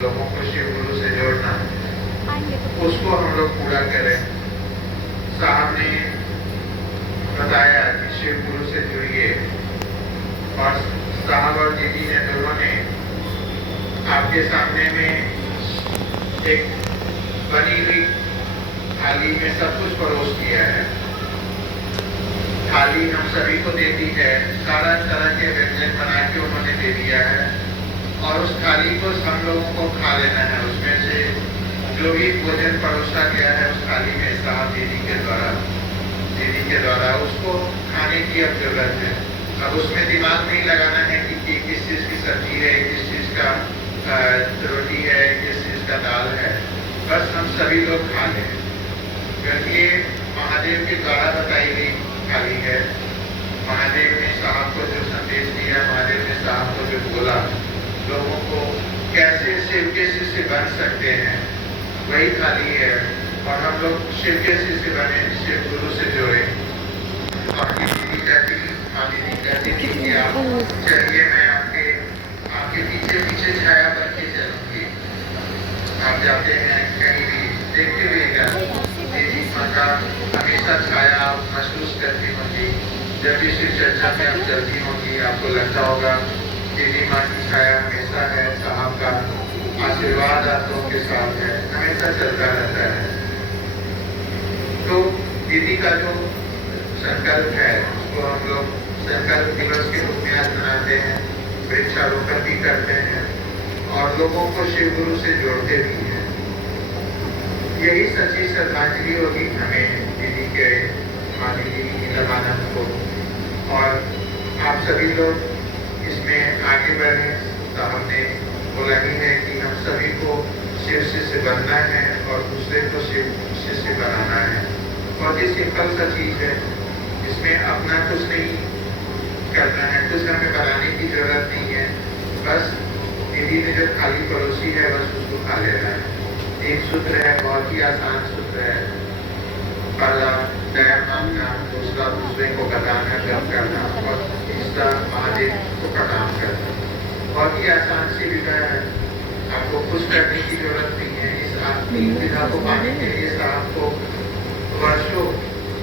लोगों को शिव गुरु से जोड़ना, उसको हम लोग पूरा करें। साहब ने बताया कि शिव गुरु से जुड़िए, और साहब और दीदी ने दोनों ने आपके सामने में एक बनी हुई थाली में सब कुछ परोस दिया है। थाली हम सभी को दे दी है, सारा तरह के व्यंजन बना के उन्होंने दे दिया है, और उस थाली को हम लोगों को खा लेना है। उसमें से जो भी भोजन परोसा गया है उस थाली में साहब दीदी के द्वारा उसको खाने की अब जरूरत है। अब उसमें दिमाग नहीं लगाना है कि किस चीज़ की सब्जी है, किस चीज़ का रोटी है, किस चीज़ का दाल है। बस हम सभी लोग खा लें, क्योंकि ये महादेव के द्वारा बताई गई थाली है। महादेव ने साहब को जो संदेश दिया, महादेव ने साहब को जो बोला, लोगों को कैसे शिव के शिष्य बन सकते हैं, वही थाली है। और हम लोग शिव के शिष्य बने, शिव गुरु से जुड़े। और दीदी कहती थी कि आप चलिए, मैं आपके पीछे पीछे छाया बन के चलूंगी। आप जाते हैं कहीं भी देखते हुएगा, दीदी माँ का हमेशा छाया महसूस करती होंगी। जब भी शिव चर्चा में आप चलती होंगी, आपको लगता होगा दीदी माँ की छाया हमेशा है, साहब का आशीर्वाद आप लोगों के साथ है, हमेशा चलता रहता है। तो दीदी का जो संकल्प है उसको हम लोग संकल्प दिवस के रूप में आज मनाते हैं, वृक्षारोपण भी करते हैं और लोगों को शिव गुरु से जोड़ते भी हैं। यही सच्ची श्रद्धांजलि होगी हमें दीदी के मानी दीदी नीलमानंद को। और आप सभी लोग इसमें आगे बढ़े। साहब ने बोला ही है कि हम सभी को शिव शिष्य बनना है और दूसरे को शिव शिष्य बनाना है। और ये सिंपल सा चीज़ है, इसमें अपना कुछ नहीं करना है, कुछ हमें बनाने की जरूरत नहीं है। बस दीदी ने जो थाली परोसी है बस उसको खा लेना है। एक सूत्र है, बहुत ही आसान सूत्र है। पहला दया मांगना, दूसरा दूसरे को बताना, कर्म करना, और तीसरा महादेव को प्रणाम करना। बहुत ही आसान सी विधा है, आपको कुछ करने की जरूरत नहीं है। इस तीन विधा को पाने के लिए आपको वर्षों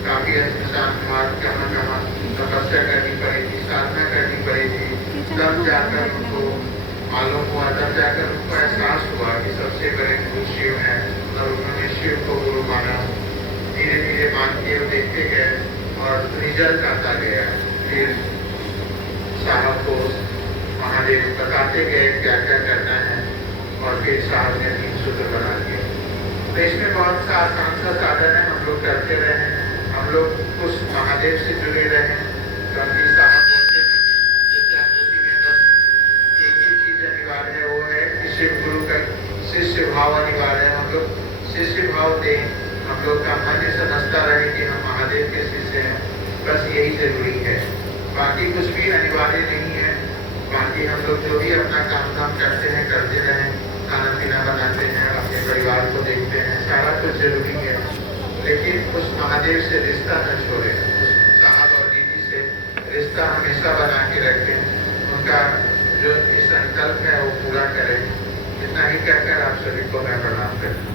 काफी अनुष्ठान घाट कहाँ तपस्या करनी पड़ी थी, साधना करनी पड़ी थी। तब जाकर उनको मालूम हुआ, तब जाकर उनको एहसास हुआ कि सबसे बड़े गुरु शिव हैं, और उन्होंने शिव को गुरु माना। धीरे धीरे मानते हुए देखते गए और रिजल्ट आता गया। फिर साहब को महादेव बताते गए क्या क्या करना है, और फिर साहब ने 3 सूत्र बना दिए। तो इसमें बहुत सा आसान सा साधन है, हम लोग करते रहे, हम लोग उस महादेव से जुड़े रहे। क्योंकि साहब बोलते हैं कि जागृति में बस एक ही चीज अनिवार्य है, वो है कि शिव गुरु का शिष्य भाव अनिवार्य है। हम लोग शिष्य भाव दें, हम लोग का मन समझता रहे कि हम महादेव के शिष्य हैं, बस यही जरूरी है। बाकी कुछ भी अनिवार्य नहीं है। बाकी हम लोग जो भी अपना काम करते हैं, करते रहें, खाना पीना बनाते हैं, अपने परिवार को देखते हैं, सारा कुछ जरूरी है। लेकिन उस महादेव से रिश्ता न छोड़े, उस साहब और दीदी से रिश्ता हमेशा बना के रखें। उनका जो संकल्प है वो पूरा करें। इतना ही कहकर आप सभी को मैं प्रणाम करता हूँ।